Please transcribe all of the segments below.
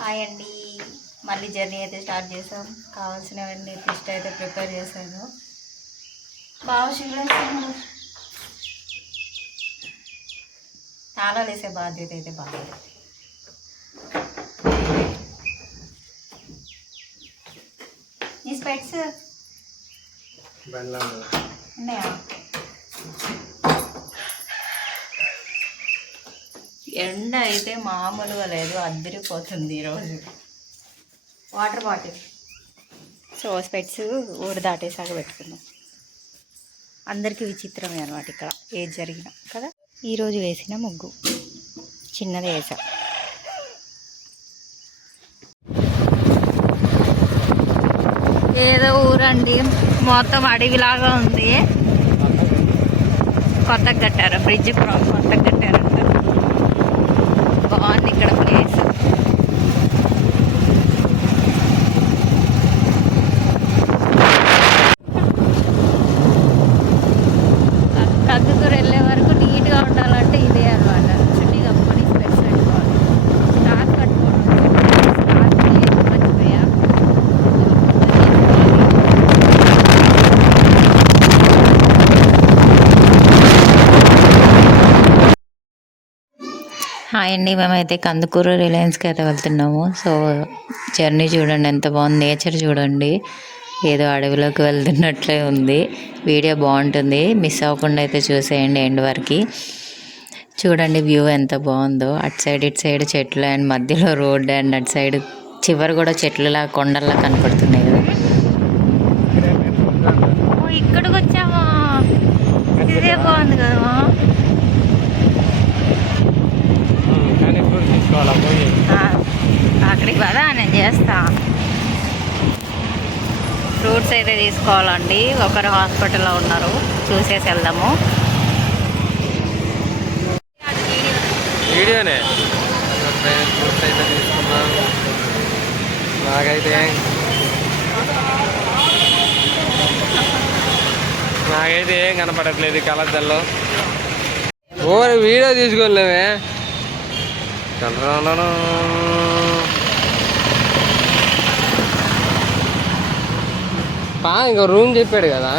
Hi అండి. మళ్ళీ journey అయితే స్టార్ట్ చేసాం కావాల్సినవన్నీ ఫిస్ట్ అయితే ప్రిపేర్ చేశాను. బాగా శివరాడు తాళాలు వేసే బాధ్యత అయితే బాగా నీ స్పెట్స్ ఉన్నాయా? ఎండ అయితే మామూలుగా లేదు అద్దరిపోతుంది ఈరోజు వాటర్ బాటిల్. సో స్పెట్స్ ఊరు దాటేసాక పెట్టుకుందాం. అందరికీ విచిత్రమే అనమాట ఇక్కడ ఏది జరిగినా కదా? ఈరోజు వేసిన ముగ్గు చిన్నది వేసా. ఏదో ఊరండి మొత్తం అడవిలాగా ఉంది. కొత్తగా కట్టారు బ్రిడ్జ్ కొత్తగా కట్టారంట బాగుంది ఇక్కడ ప్లేస్ కందుకూరు వెళ్ళే వరకు నీట్గా ఉండాలంటే ఇదే అనమాట చున్నీ కప్పుకొని స్పెట్స్ పెట్టుకోవాలి స్టార్ కట్టుకోవడం స్టార్ లేదు మర్చిపోయా హాయ్ అండి. మేమైతే కందుకూరు రిలయన్స్కి అయితే వెళ్తున్నాము. సో జర్నీ చూడండి ఎంత బాగుంది. నేచర్ చూడండి. ఏదో అడవిలోకి వెళ్తున్నట్లే ఉంది. వీడియో బాగుంటుంది. మిస్ అవ్వకుండా అయితే చూసేయండి ఎండ్ వరకు. చూడండి వ్యూ ఎంత బాగుందో. అటు సైడ్ ఇటు సైడ్ చెట్లు అండ్ మధ్యలో రోడ్ అండ్ అటు సైడ్ చివరి కూడా చెట్లులా కొండల్లా కనపడుతున్నాయి కదా ఇక్కడికి వచ్చామా ఇదే బాగుంది కదా కానీ కూడా తీసుకోవాలా పోయి ఆ, అక్కడికి పదా నేను చేస్తా. ఫ్రూట్స్ అయితే తీసుకోవాలండి. ఒకరు హాస్పిటల్లో ఉన్నారు. చూసేసి వెళ్దాము. వీడియోనే? ఫ్రూట్స్ అయితే తీసుకున్నాం నాకైతే నాకైతే ఏం కనపడట్లేదు ఈ కలద్దల్లో ఓ వీడియో తీసుకోలేమే. పా ఇంకో రూమ్ చెప్పాడు కదా.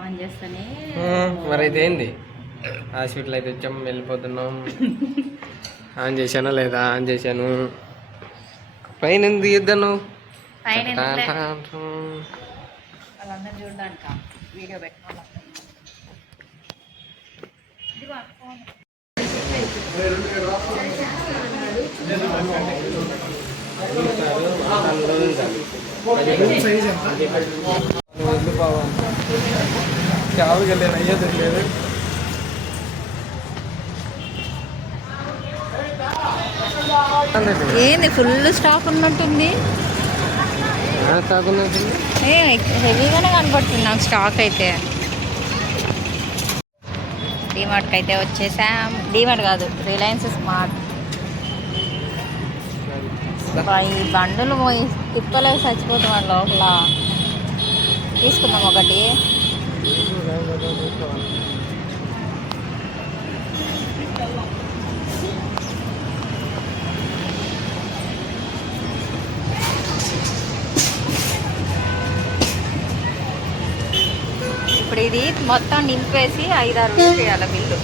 ఆన్ చేస్తానే మరి అయితే ఏంది? హాస్పిటల్ అయితే వచ్చాం వెళ్ళిపోతున్నాం. ఆన్ చేశానా లేదా? ఆన్ చేశాను. పైన ఎందుకు ఇద్దను వీడియో చావుకి వెళ్ళాను అయ్యే తెలియదు ఏంది ఫుల్ స్టాక్ ఉన్నట్టుంది. ఏ హెవీగానే కనపడుతుంది నాకు స్టాక్ అయితే. డిమార్ట్కి అయితే వచ్చేసాం. డిమార్ట్ కాదు రిలయన్స్ స్మార్ట్ ఈ బండులు పోయి తిప్పలేక చచ్చిపోతున్నాడు లోపల. తీసుకుందాం ఒకటి. ఇప్పుడు ఇది మొత్తం నింపేసి ఐదారు చేయాలి బిల్లు.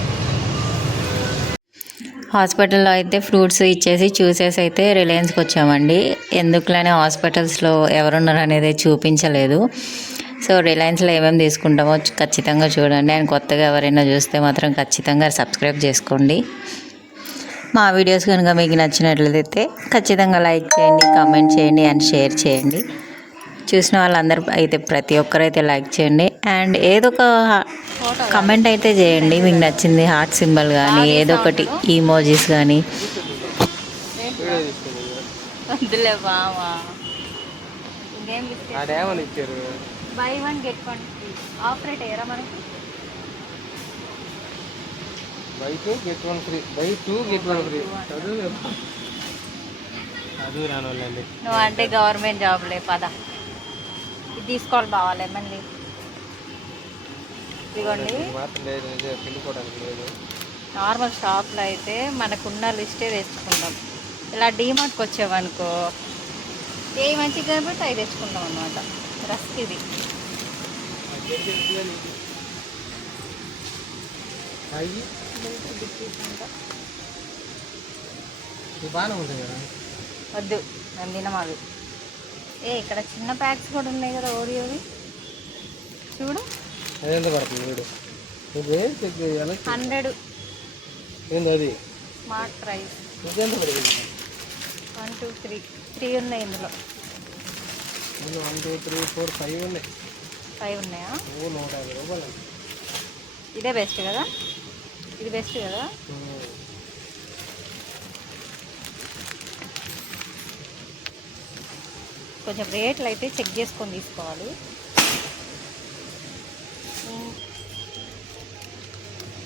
హాస్పిటల్లో అయితే ఫ్రూట్స్ ఇచ్చేసి చూసేసి అయితే రిలయన్స్కి వచ్చామండి. ఎందుకులనే హాస్పిటల్స్లో ఎవరున్నారు అనేది చూపించలేదు. సో రిలయన్స్లో ఏమేమి తీసుకుంటామో ఖచ్చితంగా చూడండి. అండ్ కొత్తగా ఎవరైనా చూస్తే మాత్రం ఖచ్చితంగా సబ్స్క్రైబ్ చేసుకోండి. మా వీడియోస్ కనుక మీకు నచ్చినట్లయితే ఖచ్చితంగా లైక్ చేయండి కామెంట్ చేయండి అండ్ షేర్ చేయండి. చూసిన వాళ్ళందరూ అయితే ప్రతి ఒక్కరైతే లైక్ చేయండి. అండ్ ఏదో ఒక కమెంట్ అయితే చేయండి. మీకు నచ్చింది హార్ట్ సింబల్ కానీ ఏదో ఒకటి ఈమోజీస్ కానీ వీడియో తీసుకుంది వద్దులే బావా ఇంకేం ఆడేమని ఇచ్చారు. Buy one get one offer rate అయ్యారా మనకి? Buy two get one free buy two get one free చదువు చదువు రాని వాళ్ళండి. నువ్వు అంటే గవర్నమెంట్ జాబ్లే పద. ఇది తీసుకోవాలి బావాలే మళ్ళీ ఇదిగోండి. మాత్రం లేదు ఇదే పిండుకోవడానికి లేదు. నార్మల్ షాప్లో అయితే మనకున్న లిస్టే తెచ్చుకుంటాం ఇలా డీమార్ట్కి వచ్చామనుకో ఏ మంచిగా కనిపిస్తే అవి తెచ్చుకుంటాం అనమాట రస్క్ ఇది. వద్దు మేము తినం అవి ఏ ఇక్కడ చిన్న ప్యాక్స్ కూడా ఉన్నాయి కదా ఓరియోవి. చూడు. అదెంత పడుతుంది వీడు? ఇది చెక్ చేయాలి హండ్రెడ్. ఏంది అది? Smart price. ఇది ఎంత పడుతుంది వన్ టూ త్రీ. త్రీ ఉన్నాయి ఇందులో. ఇది one two three four five ఉన్నాయి. ఫైవ్ ఉన్నాయా? ఓ నూట యాభై రూపాయలు. ఇదే బెస్ట్ కదా? ఇది బెస్ట్ కదా? కొంచెం రేట్లు అయితే చెక్ చేసుకొని తీసుకోవాలి.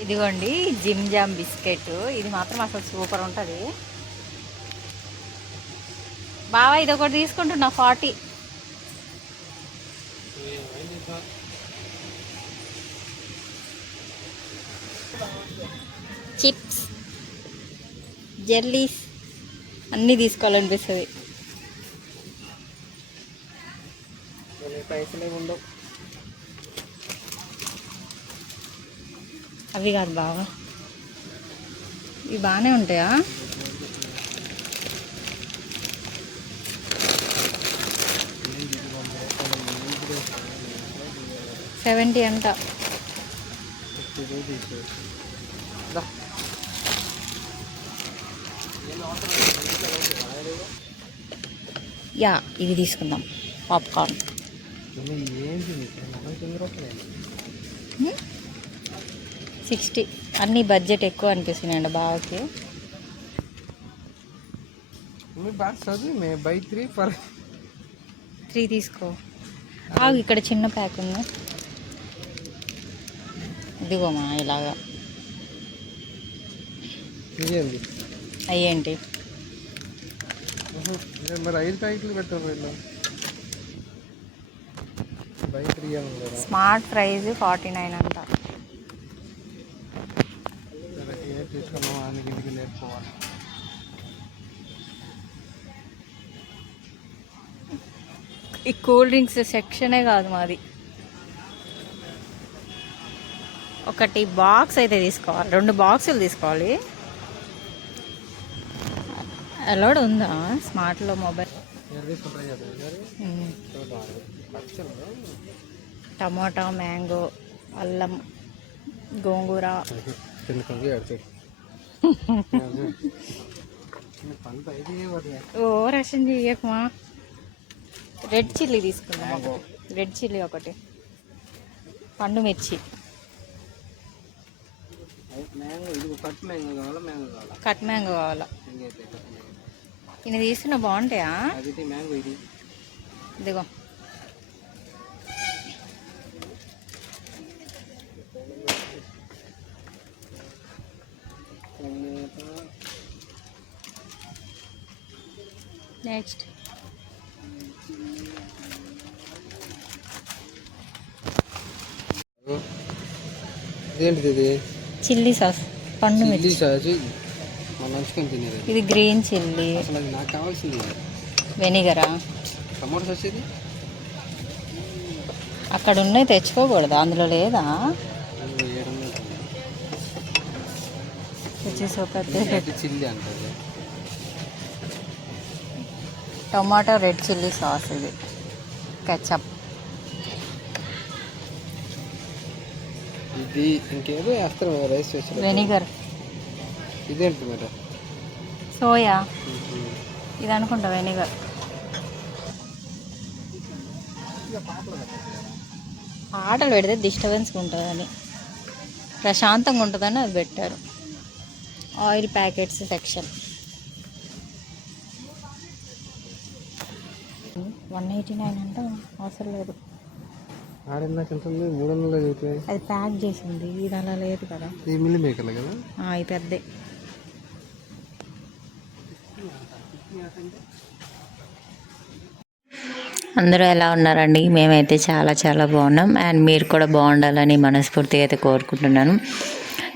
ఇదిగోండి జిమ్ జామ్ బిస్కెట్. ఇది మాత్రం అసలు సూపర్ ఉంటుంది. బావా ఇది ఒకటి తీసుకుంటున్నా ఫార్టీ. చిప్స్ జెల్లీస్ అన్నీ తీసుకోవాలనిపిస్తుంది కొన్ని పైసలు ఏమి ఉండవు అవి కాదు బావా. ఇవి బాగానే ఉంటాయా? సెవెంటీ అంట. యా ఇది తీసుకుందాం. పాప్కార్న్. ఏంటి సిక్స్టీ. అన్ని బడ్జెట్ ఎక్కువ అనిపిస్తున్నాయండి బావకి. బై త్రీ ఫర్ త్రీ తీసుకో. ఆగు ఇక్కడ చిన్న ప్యాక్ ఉంది. ఇదిగోమా ఇలాగా. అయ్యేంటి? మరి ఐదు ప్యాకెట్లు పెట్టారు స్మార్ట్ ప్రైజ్ ఫార్టీ నైన్ అంట సరే ఏం తీసుకున్నాం అందుకు నేర్చుకోవాలి ఈ కూల్ డ్రింక్స్ సెక్షనే కాదు మాది. ఒకటి బాక్స్ అయితే తీసుకోవాలి. రెండు బాక్సులు తీసుకోవాలి. అలౌడ్ ఉందా? స్మార్ట్లో మొబైల్. టమాటా మ్యాంగో అల్లం గోంగూర. ఓ రసం చెయ్యకమా రెడ్ చిల్లీ తీసుకుందాం ఒకటి. రెడ్ చిల్లీ ఒకటి. పండు మిర్చి. కట్ మ్యాంగో కావాలా? ఇది తీసుకున్న బాగుంటాయా? ఇదిగో. ఇదేంటిది ఇది? చిల్లీ సాస్ పండు చిల్లీ సాసు. మనం నంచుకొని తినేది ఇది గ్రీన్ చిల్లీ. అసలు అది నాకు కావాల్సింది. వెనిగరా. టమాటో సాస్ ఇది? అక్కడ ఉన్నాయి తెచ్చుకోకూడదు. అందులో లేదా? చిల్లీ అంటది టొమాటో రెడ్ చిల్లీ సాస్ ఇది. కెచప్. ఇది ఇంకేదో వేస్తారు రైస్ వేస్తారు వెనిగర్. ఇదేంటి మరి? సోయా. ఇది అనుకుంటా వెనిగర్. ఆటలు పెడితే డిస్టర్బెన్స్ ఉంటుందని. ప్రశాంతంగా ఉంటుందని అది పెట్టారు. Oil packets section one eighty nine అంటే అవసరం లేదు. మూడు వందలు అది ప్యాక్ చేసింది. ఇది అలా లేదు కదా. మిల్లి మేకర్లు కదా? ఆ, ఇది పెద్దే అందరూ ఎలా ఉన్నారండి? మేమైతే చాలా చాలా బాగున్నాం. అండ్ మీరు కూడా బాగుండాలని మనస్ఫూర్తిగా అయితే కోరుకుంటున్నాను.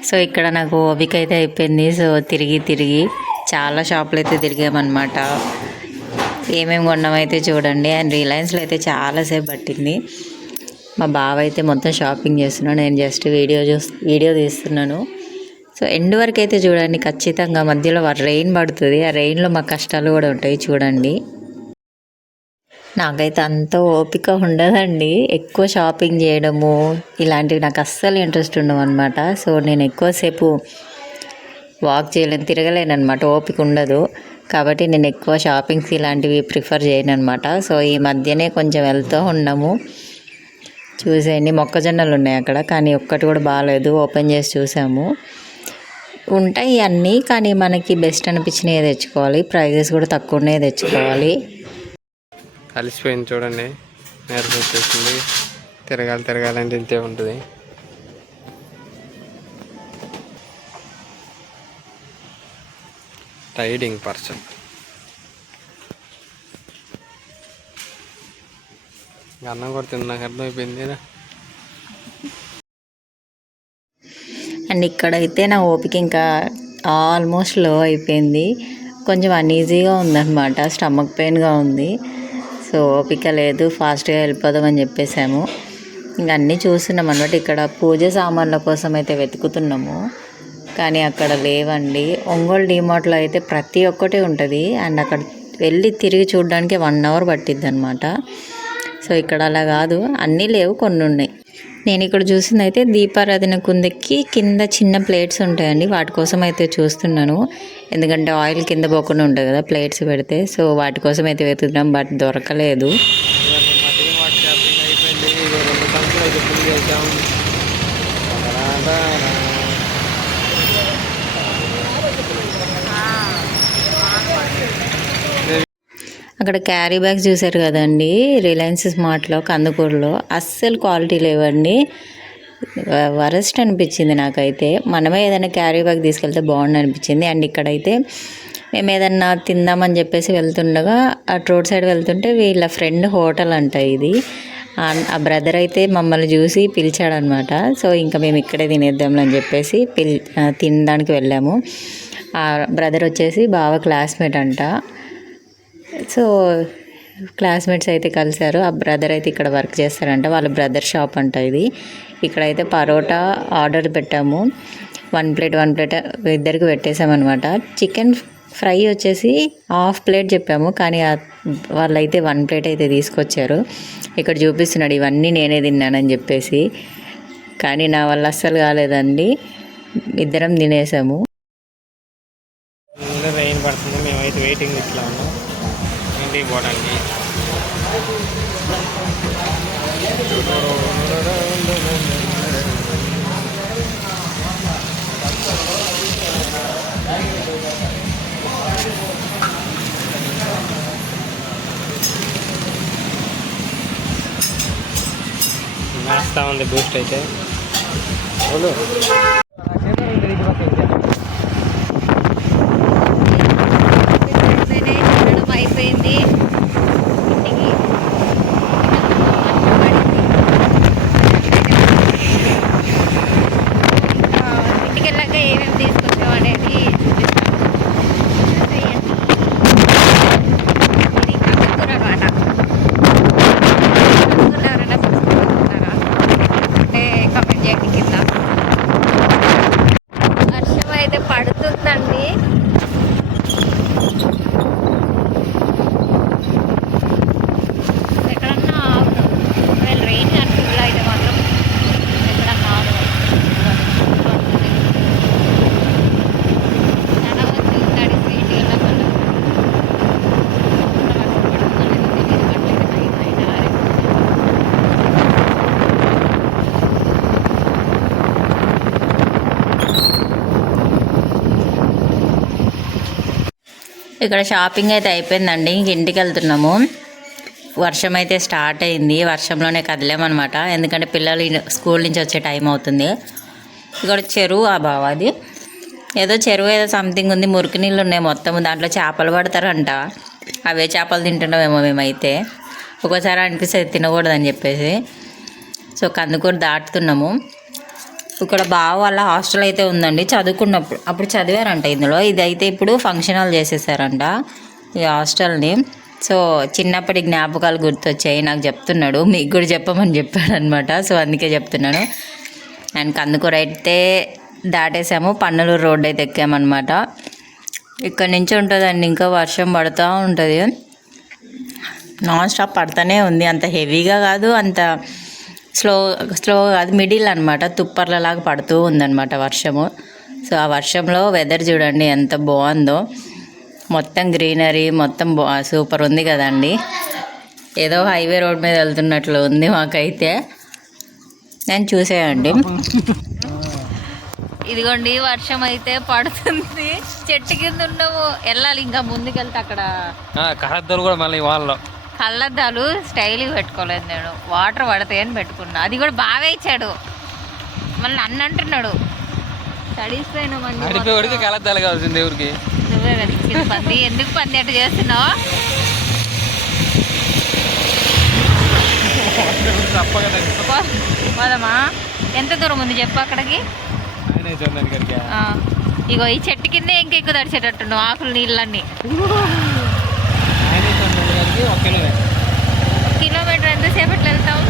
సో ఇక్కడ నాకు ఓపిక అయితే అయిపోయింది. సో తిరిగి తిరిగి చాలా షాపులు అయితే తిరిగామన్నమాట. ఏమేమి కొన్నామైతే చూడండి. అండ్ రిలయన్స్లో అయితే చాలాసేపు పట్టింది. మా బావ అయితే మొత్తం షాపింగ్ చేస్తున్నాడు. నేను జస్ట్ వీడియో చూస్ వీడియో తీస్తున్నాను. సో ఎండ్ వరకు అయితే చూడండి ఖచ్చితంగా మధ్యలో రెయిన్ పడుతుంది. ఆ రెయిన్లో మా కష్టాలు కూడా ఉంటాయి చూడండి. నాకైతే అంత ఓపిక ఉండదండి. ఎక్కువ షాపింగ్ చేయడము ఇలాంటివి నాకు అస్సలు ఇంట్రెస్ట్ ఉండవు అనమాట సో నేను ఎక్కువసేపు వాక్ చేయలేను తిరగలేను అనమాట ఓపిక ఉండదు. కాబట్టి నేను ఎక్కువ షాపింగ్స్ ఇలాంటివి ప్రిఫర్ చేయను అనమాట సో ఈ మధ్యనే కొంచెం వెళ్తూ ఉన్నాము. చూసేయండి. మొక్కజొన్నలు ఉన్నాయి అక్కడ కానీ ఒక్కటి కూడా బాగాలేదు ఓపెన్ చేసి చూసాము. ఉంటాయి అన్నీ కానీ మనకి బెస్ట్ అనిపించినవి తెచ్చుకోవాలి. ప్రైజెస్ కూడా తక్కువ ఉన్నాయి తెచ్చుకోవాలి. అలసిపోయింది చూడండి. నేర్పు వచ్చేసింది. తిరగాలి తిరగాలంటే ఇంతే ఉంటుంది. టైడింగ్ పర్సన్ అన్నం కూడా తిన్నాక అర్థమైపోయింది అండ్ ఇక్కడైతే నా ఓపిక ఇంకా ఆల్మోస్ట్లో అయిపోయింది. కొంచెం అన్ఈజీగా ఉందన్నమాట స్టమక్ పెయిన్గా ఉంది. సో ఓపిక లేదు ఫాస్ట్గా వెళ్ళిపోదామని చెప్పేసాము. ఇంకా అన్నీ చూస్తున్నాం అనమాట ఇక్కడ పూజ సామాన్ల కోసం అయితే వెతుకుతున్నాము. కానీ అక్కడ లేవండి. ఒంగోలు డిమార్ట్లో అయితే ప్రతి ఒక్కటి ఉంటుంది. అండ్ అక్కడ వెళ్ళి తిరిగి చూడడానికి వన్ అవర్ పట్టిద్ది అనమాట సో ఇక్కడ అలా కాదు అన్నీ లేవు కొన్ని ఉన్నాయి నేను ఇక్కడ చూసింది అయితే దీపారాధన కుందకి కింద చిన్న ప్లేట్స్ ఉంటాయండి. వాటి కోసం అయితే చూస్తున్నాను. ఎందుకంటే ఆయిల్ కింద పోకుండా ఉంటుంది కదా ప్లేట్స్ పెడితే. సో వాటి కోసం అయితే వెతుకుతున్నాం బట్ దొరకలేదు మా డిమార్ట్ షాపింగ్ అయిపోయింది ఇగో రెండు సంవత్సరాలు అయితే ఫుల్ చేసాం అక్కడ క్యారీ బ్యాగ్స్ చూశారు కదండి రిలయన్స్ స్మార్ట్లో కందుకూరులో. అస్సలు క్వాలిటీ లేవండి. వరస్ట్ అనిపించింది నాకైతే. మనమే ఏదైనా క్యారీ బ్యాగ్ తీసుకెళ్తే బాగుండు అనిపించింది. అండ్ ఇక్కడైతే మేము ఏదన్నా తిందామని చెప్పేసి వెళ్తుండగా అటు రోడ్ సైడ్ వెళ్తుంటే వీళ్ళ ఫ్రెండ్ హోటల్ అంట ఇది. ఆ- బ్రదర్ అయితే మమ్మల్ని చూసి పిలిచాడనమాట. సో ఇంకా మేము ఇక్కడే తినేద్దాంలని అని చెప్పేసి పిల్ తినడానికి వెళ్ళాము. ఆ బ్రదర్ వచ్చేసి బావ క్లాస్మేట్ అంట. సో క్లాస్మేట్స్ అయితే కలిశారు. ఆ బ్రదర్ అయితే ఇక్కడ వర్క్ చేస్తారంట. వాళ్ళ బ్రదర్ షాప్ అంట ఇది. ఇక్కడైతే పరోటా ఆర్డర్ పెట్టాము. వన్ ప్లేట్ వన్ ప్లేట్ ఇద్దరికి పెట్టేసామన్నమాట చికెన్ ఫ్రై వచ్చేసి హాఫ్ ప్లేట్ చెప్పాము. కానీ వాళ్ళైతే వన్ ప్లేట్ అయితే తీసుకొచ్చారు. ఇక్కడ చూపిస్తున్నాడు ఇవన్నీ నేనే తిన్నానని చెప్పేసి. కానీ నా వల్ల అస్సలు కాలేదండి. ఇద్దరం తినేసాము. రెయిన్ పడుతుంది. మేమైతే వెయిటింగ్ ఇట్లా ఉన్నాం. ఇంటికి పోవడానికి వేస్తా ఉంది బూస్ట్ అయితే అయిపోయింది ఇంటికి వెళ్ళాక ఏమేమి తీసుకొచ్చాం అనేది చూపిస్తాను చూసేయండి. ఇది కందుకూర అన్నమాట కందుకూరలో ఎవరైనా తీసుకుంటారా అంటే కామెంట్ చేయండి కింద వర్షం అయితే పడుతుందండి ఎక్కడన్నా ఆపుదాం ఒకవేళ రెయిన్ కానీ ఫుల్ అయితే మాత్రం ఎక్కడన్నా ఆపుదాం చాలా వరకు తడి స్వీట్ ఇలా పడ్డా తెలియదు పట్టలేదు బయట ఇక్కడ షాపింగ్ అయితే అయిపోయిందండి. ఇంక ఇంటికి వెళ్తున్నాము. వర్షం అయితే స్టార్ట్ అయింది. వర్షంలోనే కదలేమన్నమాట. ఎందుకంటే పిల్లలు స్కూల్ నుంచి వచ్చే టైం అవుతుంది. ఇక్కడ చెరువు ఆ బావ అది. ఏదో చెరువు ఏదో సంథింగ్ ఉంది. మురికి నీళ్ళు ఉన్నాయి మొత్తం దాంట్లో చేపలు పడతారంట. అవే చేపలు తింటున్నామేమో మేమైతే. ఒక్కోసారి అనిపిస్తుంది తినకూడదని చెప్పేసి. సో కందుకూరు దాటుతున్నాము. ఇక్కడ బావ వాళ్ళ హాస్టల్ అయితే ఉందండి చదువుకున్నప్పుడు. అప్పుడు చదివారంట ఇందులో. ఇదైతే ఇప్పుడు ఫంక్షన్ హాల్ చేసేసారంట ఈ హాస్టల్ని. సో చిన్నప్పటి జ్ఞాపకాలు గుర్తొచ్చాయి నాకు చెప్తున్నాడు. మీకు కూడా చెప్పమని చెప్పాడు అనమాట సో అందుకే చెప్తున్నాను. అండ్ కందుకూర అయితే దాటేసాము. పన్నలూరు రోడ్ అయితే ఎక్కామన్నమాట. ఇక్కడ నుంచి ఉంటుందండి ఇంకా వర్షం పడుతూ ఉంటుంది. నాన్ స్టాప్ పడుతూనే ఉంది. అంత హెవీగా కాదు అంత స్లో స్లో కాదు మిడిల్ అనమాట తుప్పర్లలాగా పడుతూ ఉందన్నమాట వర్షము. సో ఆ వర్షంలో వెదర్ చూడండి ఎంత బాగుందో. మొత్తం గ్రీనరీ మొత్తం బా సూపర్ ఉంది కదండి. ఏదో హైవే రోడ్ మీద వెళ్తున్నట్లు ఉంది మాకైతే. నేను చూసేయండి. ఇదిగోండి వర్షం అయితే పడుతుంది. చెట్టు కింద ఉండవు. వెళ్ళాలి ఇంకా ముందుకెళ్తే అక్కడ. కరద్దరు కూడా మళ్ళీ వాళ్ళలో. కళ్ళద్దాలు స్టైల్గా పెట్టుకోలేదు నేను. వాటర్ పడతాయని పెట్టుకున్నా. అది కూడా బాగా ఇచ్చాడు. మళ్ళీ నన్ను అంటున్నాడు. తడిసిపోయిన మంది కలద్దాలు కావాల్సింది నువ్వే వెతికింది పంది. ఎందుకు పంది అట్లా చేస్తున్నావు? పోదామా ఎంత దూరం ఉంది చెప్పు అక్కడికి? ఇగో ఈ చెట్టు కిందే ఇంకెక్కువ తడిచేటట్టు ఆకులు నీళ్ళన్నీ ఆయన అయితే ఉందని కడిగి ఒక కిలోమీటర్ కిలోమీటర్ ఎంతసేపట్లో వెళ్తావు?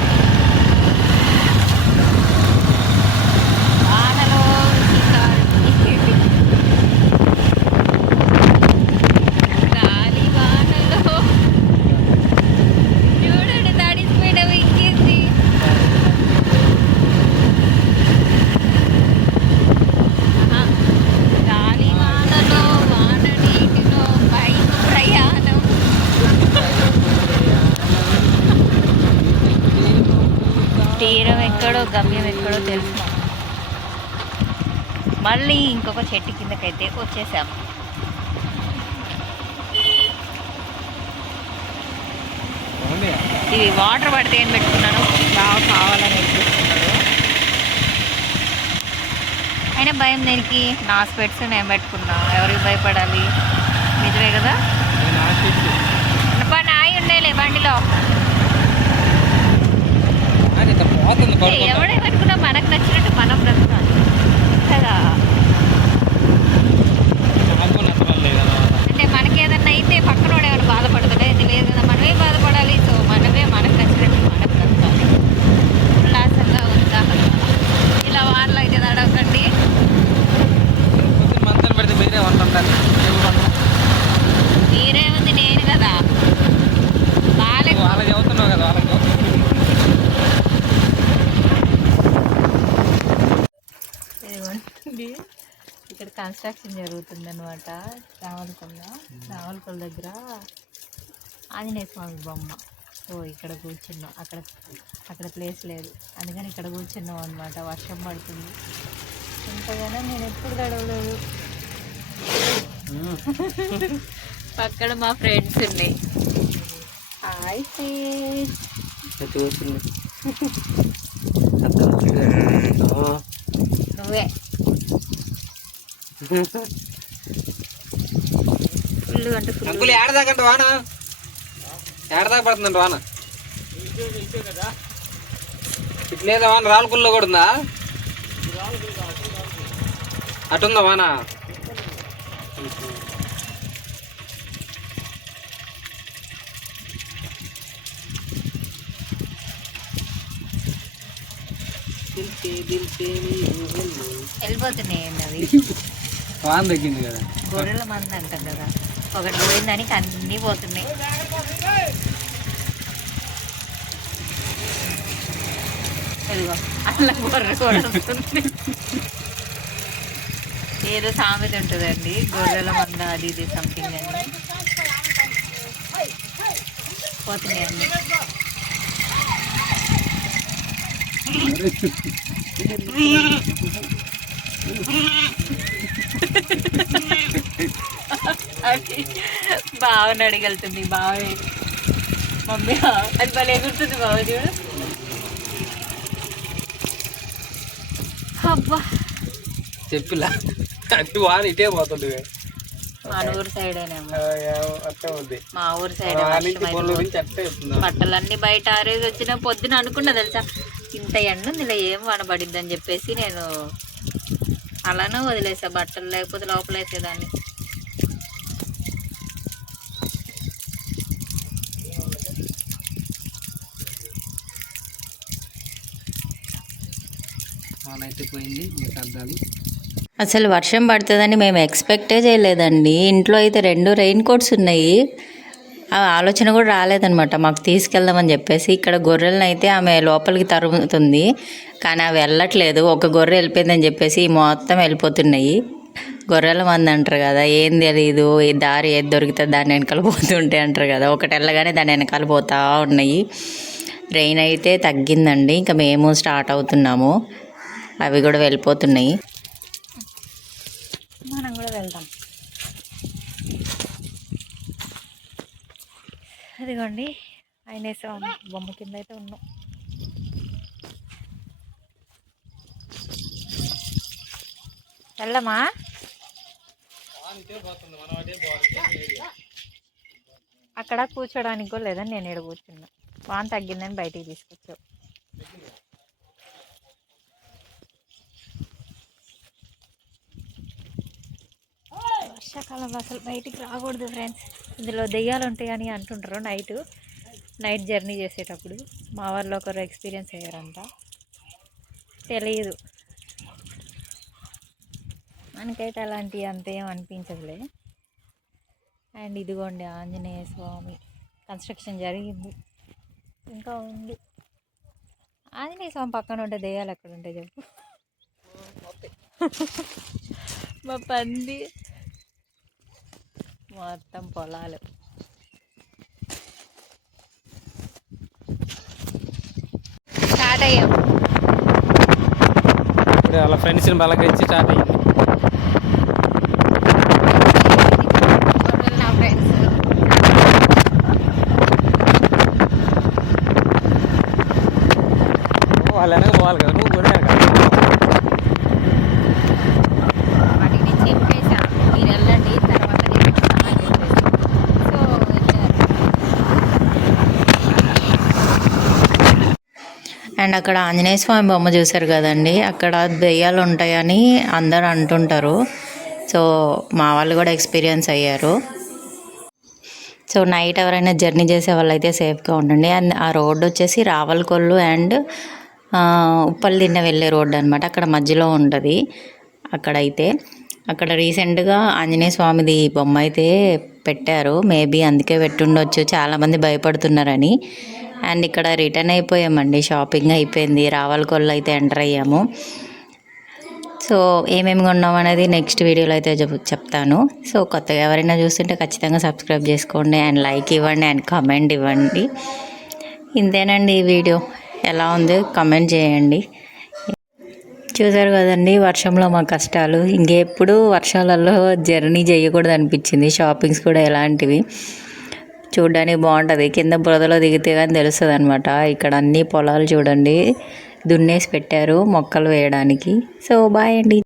తీరం ఎక్కడో గమ్యం ఎక్కడో తెలుసు. మళ్ళీ ఇంకొక చెట్టు కిందకైతే వచ్చేసాము ఇవి వాటర్ పడితే ఏం పెట్టుకున్నాను? బాగా కావాలని అయినా భయం దేనికి? నా స్పెట్స్ నేను పెట్టుకున్నా. ఎవరికి భయపడాలి? నిజమే కదా? నాయి ఉండేలే బండిలో అది ఇంత పోతుంది పడుకుంటా ఎవడేమనుకున్నా మనకు నచ్చినట్టు మనం బ్రతకాలి కదా. అంటే మనకి ఏదన్నా అయితే పక్కన వాడు ఏమైనా బాధపడతాడే ఇది లేదు కదా మనమే బాధపడాలి సో మనమే మనకు నచ్చినట్టు మనం బ్రతకాలి ఉల్లాసంగా ఉత్సాహంగా ఇలా వానలో అయితే నడవకండి కొంచెం మంచాలు పెడితే మీరే వంటుంటారు మీరేముంది నేను కదా బాగాలే వాళ్ళకి చదువుతున్నావు కదా వాళ్ళకి చదువుతున్నావు. ఇదిగోండి ఇక్కడ కన్స్ట్రక్షన్ జరుగుతుంది అనమాట రావలకొండ రావలకొండ దగ్గర ఆంజనేయ స్వామి బొమ్మ. సో ఇక్కడ కూర్చున్నాం. అక్కడ అక్కడ ప్లేస్ లేదు. అందుకని ఇక్కడ కూర్చున్నాం అనమాట వర్షం పడుతుంది. ఇంతగానో నేను ఎప్పుడు తడవలేదు పక్కన మా ఫ్రెండ్స్ ఉన్నాయి. హాయ్ నువ్వే. ఫుల్ అంటే ఫుల్ అంకుల్ ఏడదాకంట వాన? ఏడదాకా పడుతుందంట వాన? ఇట్లేదా వాన? రాళ్ళకుల్లో కూడా ఉందా? అటుందా వాన? వెళ్ళిపోతున్నాయి అవి. వాన తగ్గింది కదా. గొర్రెల మంది అంటాం కదా. ఒకటి పోయిందని అన్నీ పోతున్నాయి. అట్లా గొర్రె కూడా వస్తుంది. ఏదో సామెత ఉంటుందండి గొర్రెల మంద అది ఇది సంథింగ్ అని. పోతున్నాయి అన్నీ. అది బావని అడిగలుతుంది బావే. మమ్మీ అది భలే గుర్తుంది బావ చూడు. అబ్బా. చెప్పిలా. అది వాన ఇటే పోతుంది మన ఊరు సైడేనేమో. ఉంది. మా ఊరు సైడ్ బట్టలన్నీ బయట ఆరేసి వచ్చిన పొద్దున అనుకున్నా తెలుసా ఇంత ఎండ ఉంది ఇలా ఏం అని చెప్పేసి నేను అలానే వదిలేసా బట్టలు లేకపోతే లోపల వేసేదాన్ని అయితే పోయింది మీకు అద్దాలి. అసలు వర్షం పడుతుందని మేము ఎక్స్పెక్టే చేయలేదండి. ఇంట్లో అయితే రెండు రెయిన్ కోట్స్ ఉన్నాయి. ఆ ఆలోచన కూడా రాలేదనమాట మాకు తీసుకెళ్దామని చెప్పేసి ఇక్కడ గొర్రెలను అయితే ఆమె లోపలికి తరుముతుంది. కానీ అవి వెళ్ళట్లేదు. ఒక గొర్రె వెళ్ళిపోయిందని చెప్పేసి మొత్తం వెళ్ళిపోతున్నాయి. గొర్రెల మంది అంటారు కదా ఏం తెలియదు ఈ దారి ఏది దొరికితే దాని వెనకాల పోతుంటే అంటారు కదా. ఒకటి వెళ్ళగానే దాని వెనకాల పోతా ఉన్నాయి. రెయిన్ అయితే తగ్గిందండి. ఇంకా మేము స్టార్ట్ అవుతున్నాము. అవి కూడా వెళ్ళిపోతున్నాయి. మనం కూడా వెళ్దాం. అదిగోండి. ఆయన వేసాం బొమ్మ కింద అయితే ఉన్నాం. వెళ్ళమా? అక్కడ కూర్చోడానికి కూడా లేదని నేను ఇక్కడ కూర్చున్నా. వాన్ తగ్గిందని బయటికి తీసుకొచ్చావు. వర్షాకాలం అసలు బయటికి రాకూడదు ఫ్రెండ్స్ ఇందులో దెయ్యాలు ఉంటాయని అంటుంటారు నైట్ నైట్ జర్నీ చేసేటప్పుడు. మా వాళ్ళు ఒకరు ఎక్స్పీరియన్స్ అయ్యారంట. తెలియదు మనకైతే అలాంటివి అంతేం అనిపించదులే. అండ్ ఇదిగోండి ఆంజనేయ స్వామి కన్స్ట్రక్షన్ జరిగింది. ఇంకా ఉంది. ఆంజనేయ స్వామి పక్కన ఉంటే దెయ్యాలు ఎక్కడ ఉంటాయి చెప్పు? మా పంది. మొత్తం పొలాలు స్టార్ట్ అయ్యాం ఇప్పుడు వాళ్ళ ఫ్రెండ్స్ని బలకరించి స్టార్ట్ అయ్యింది గొర్రెలు నా ఫ్రెండ్స్ వాళ్ళు వెనక పోవాలి కదా నువ్వు కూడా వెనక. వాటికి నేను చెప్పేసా మీరు వెళ్ళండి తర్వాత నేను వస్తాను అని చెప్పేసి సో వెళ్ళారు అండ్ అక్కడ ఆంజనేయ స్వామి బొమ్మ చూశారు కదండి అక్కడ దెయ్యాలు ఉంటాయని అందరు అంటుంటారు. సో మా వాళ్ళు కూడా ఎక్స్పీరియన్స్ అయ్యారు. సో నైట్ ఎవరైనా జర్నీ చేసే వాళ్ళైతే సేఫ్గా ఉండండి. అండ్ ఆ రోడ్డు వచ్చేసి రావలకొల్లు అండ్ ఉప్పల్ వెళ్ళే రోడ్డు అనమాట అక్కడ మధ్యలో ఉంటుంది. అక్కడైతే అక్కడ రీసెంట్గా ఆంజనేయ స్వామిది బొమ్మ అయితే పెట్టారు. మేబీ అందుకే పెట్టుండొచ్చు. చాలామంది భయపడుతున్నారని. అండ్ ఇక్కడ రిటర్న్ అయిపోయామండి. షాపింగ్ అయిపోయింది. రావల్కొల్లు అయితే ఎంటర్ అయ్యాము. సో ఏమేమి కొన్నాం అనేది నెక్స్ట్ వీడియోలో అయితే చెప్ చెప్తాను. సో కొత్తగా ఎవరైనా చూస్తుంటే ఖచ్చితంగా సబ్స్క్రైబ్ చేసుకోండి అండ్ లైక్ ఇవ్వండి అండ్ కమెంట్ ఇవ్వండి. ఇంతేనండి ఈ వీడియో. ఎలా ఉంది? కామెంట్ చేయండి. చూసారు కదండి వర్షంలో మా కష్టాలు. ఇంకెప్పుడు వర్షాలలో జర్నీ చేయకూడదు అనిపించింది షాపింగ్స్ కూడా ఎలాంటివి. చూడడానికి బాగుంటుంది. కింద బురదలో దిగితే కానీ తెలుస్తుంది అనమాట ఇక్కడ అన్ని పొలాలు చూడండి. దున్నేసి పెట్టారు మొక్కలు వేయడానికి. సో బాయ్ అండి.